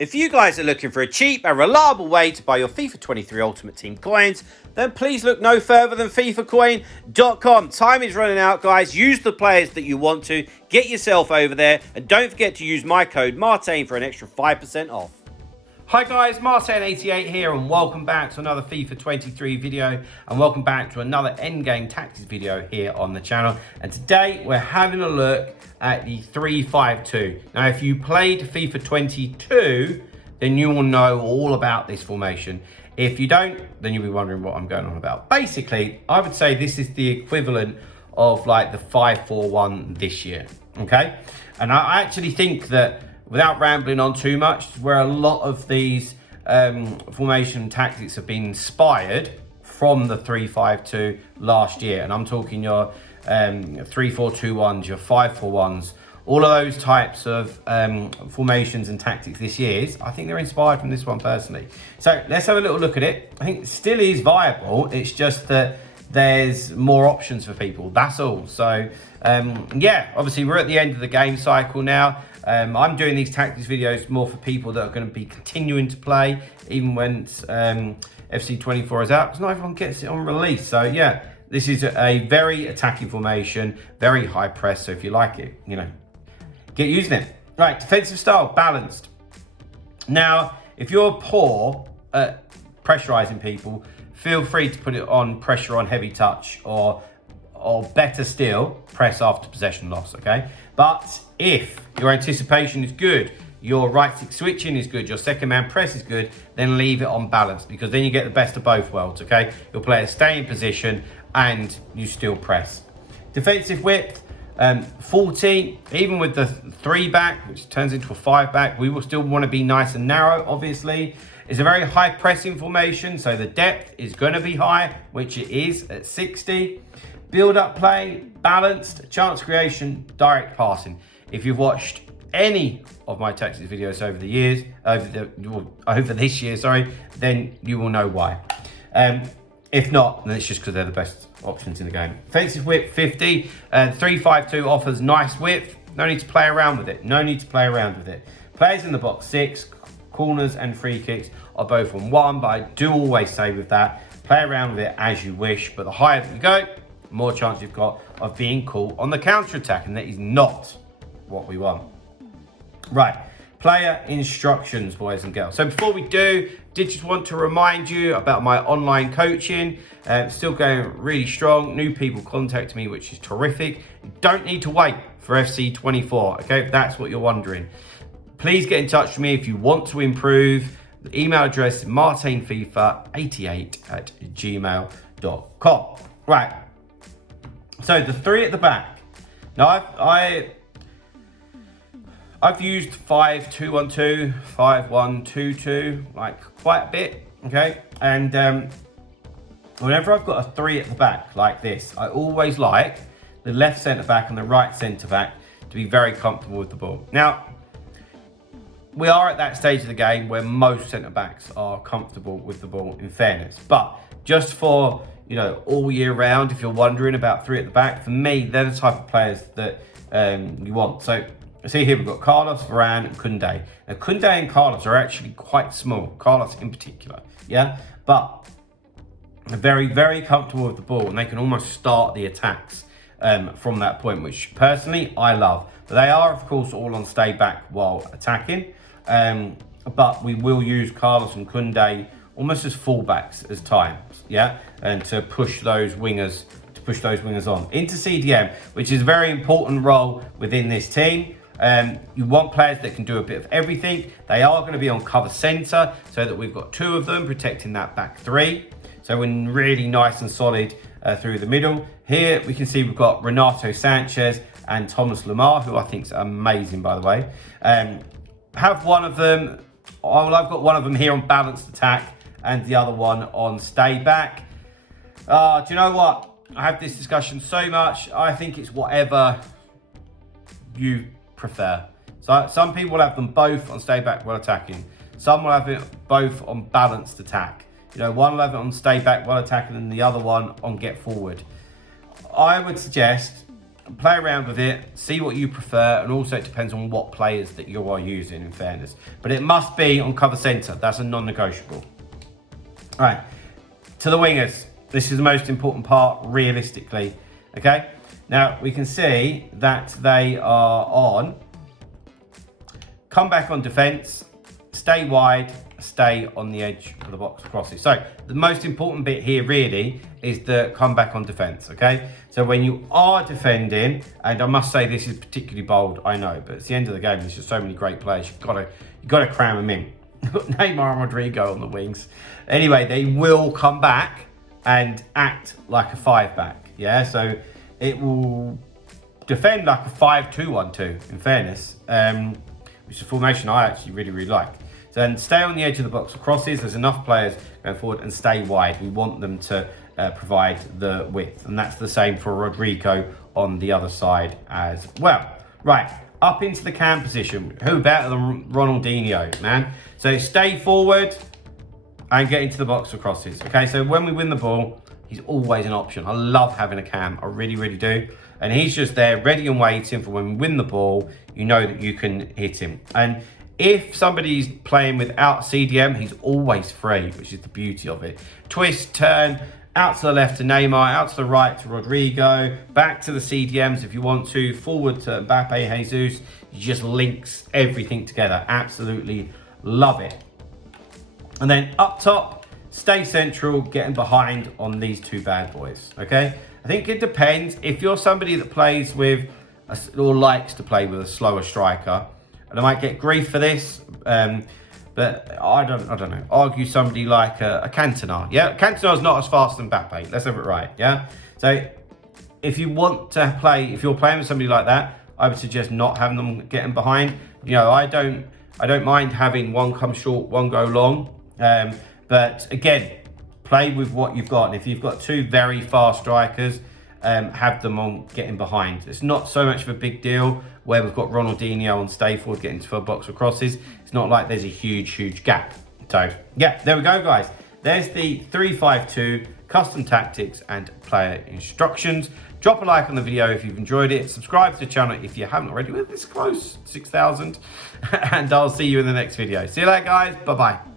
If you guys are looking for a cheap and reliable way to buy your FIFA 23 Ultimate Team coins, then please look no further than FIFAcoin.com. Time is running out, guys. Use the players that you want to. Get yourself over there. And don't forget to use my code Martain for an extra 5% off. Hi guys, Martain88 here and welcome back to another FIFA 23 video and welcome back to another endgame tactics video here on the channel. And today we're having a look at the 3-5-2. Now if you played FIFA 22, then you will know all about this formation. If you don't, then you'll be wondering what I'm going on about. Basically, I would say this is the equivalent of like the 5-4-1 this year, okay? And I actually think that, without rambling on too much, where a lot of these formation tactics have been inspired from the 3-5-2 last year. And I'm talking your 3-4-2-1s, your 5-4-1s, all of those types of formations and tactics this year. I think they're inspired from this one personally. So let's have a little look at it. I think it still is viable. It's just that there's more options for people, that's all. So yeah, obviously we're at the end of the game cycle now. I'm doing these tactics videos more for people that are going to be continuing to play even when FC24 is out, because not everyone gets it on release. So yeah, this is a very attacking formation, very high press. So if you like it, you know, get using it. Right, defensive style, balanced. Now, if you're poor at pressurizing people, feel free to put it on pressure on heavy touch, or better still, press after possession loss, okay? But if your anticipation is good, your right stick switching is good, your second man press is good, then leave it on balance, because then you get the best of both worlds, okay? Your players stay in position and you still press. Defensive width, 40, even with the 3-back, which turns into a 5-back, we will still want to be nice and narrow, obviously. It's a very high pressing formation, so the depth is going to be high, which it is at 60. Build-up play, balanced, chance creation, direct passing. If you've watched any of my tactics videos over the years, over this year, sorry, then you will know why. If not, then it's just because they're the best options in the game. Defensive width, 50. 3-5-2 offers nice width. No need to play around with it. No need to play around with it. Players in the box, 6. Corners and free kicks are both on 1, but I do always say with that, play around with it as you wish, but the higher that you go, the more chance you've got of being caught on the counter-attack, and that is not what we want. Right, player instructions, boys and girls. So before we do, did just want to remind you about my online coaching. Still going really strong. New people contact me, which is terrific. You don't need to wait for FC24, okay, if that's what you're wondering. Please get in touch with me if you want to improve. The email address is martainfifa88@gmail.com. Right, so the 3 at the back. Now I've used 5-2-1-2, 5-1-2-2, like quite a bit, okay? And whenever I've got a 3 at the back like this, I always like the left centre back and the right centre back to be very comfortable with the ball. Now, we are at that stage of the game where most centre backs are comfortable with the ball, in fairness. But just for, you know, all year round, if you're wondering about 3 at the back, for me, they're the type of players that you want. So see here, we've got Carlos, Varane, and Koundé. Now, Koundé and Carlos are actually quite small, Carlos in particular, yeah? But they're very, very comfortable with the ball, and they can almost start the attacks from that point, which personally I love. But they are, of course, all on stay back while attacking. But we will use Carlos and Koundé almost as fullbacks as times, yeah? And to push those wingers, on. Into CDM, which is a very important role within this team. You want players that can do a bit of everything. They are going to be on cover centre, so that we've got 2 of them protecting that back 3. So we're really nice and solid through the middle. Here we can see we've got Renato Sanchez and Thomas Lemar, who I think is amazing, by the way. Have one of them, well, I've got one of them here on balanced attack and the other one on stay back. Do you know what? I have this discussion so much. I think it's whatever you prefer. So some people will have them both on stay back while attacking. Some will have it both on balanced attack. You know, one will have it on stay back while attacking and the other one on get forward. I would suggest play around with it, see what you prefer, and also it depends on what players that you are using, in fairness. But it must be on cover centre. That's a non-negotiable. All right, to the wingers. This is the most important part, realistically. Okay, now we can see that they are on come back on defence, stay wide, stay on the edge of the box crosses. So the most important bit here really is the come back on defence, okay? So when you are defending, and I must say this is particularly bold, I know, but it's the end of the game. There's just so many great players. You've got to cram them in. Neymar and Rodrigo on the wings. Anyway, they will come back and act like a 5-back, yeah? So it will defend like a 5-2-1-2, in fairness, which is a formation I actually really, really like. So then stay on the edge of the box of crosses. There's enough players going forward, and stay wide. We want them to provide the width. And that's the same for Rodrigo on the other side as well. Right, up into the cam position. Who better than Ronaldinho, man? So stay forward and get into the box of crosses. Okay, so when we win the ball, he's always an option. I love having a cam. I really, really do. And he's just there ready and waiting for when we win the ball, you know that you can hit him. And if somebody's playing without CDM, he's always free, which is the beauty of it. Twist, turn, out to the left to Neymar, out to the right to Rodrigo, back to the CDMs if you want to, forward to Mbappe, Jesus. He just links everything together. Absolutely love it. And then up top, stay central, getting behind on these two bad boys, okay? I think it depends. If you're somebody that plays with, or likes to play with a slower striker, and I might get grief for this, but I don't know. Argue somebody like a Cantona. Yeah, Cantona's not as fast as Mbappe. Let's have it right. Yeah. So if you want to play, if you're playing with somebody like that, I would suggest not having them getting behind. You know, I don't mind having one come short, one go long. But again, play with what you've got. And if you've got two very fast strikers, have them on getting behind. It's not so much of a big deal where we've got Ronaldinho on stay forward getting to a box of crosses. It's not like there's a huge gap. So yeah, there we go, guys. There's the 3-5-2 custom tactics and player instructions. Drop a like on the video if you've enjoyed it. Subscribe to the channel if you haven't already. We're this close, 6,000. And I'll see you in the next video. See you later, guys. Bye-bye.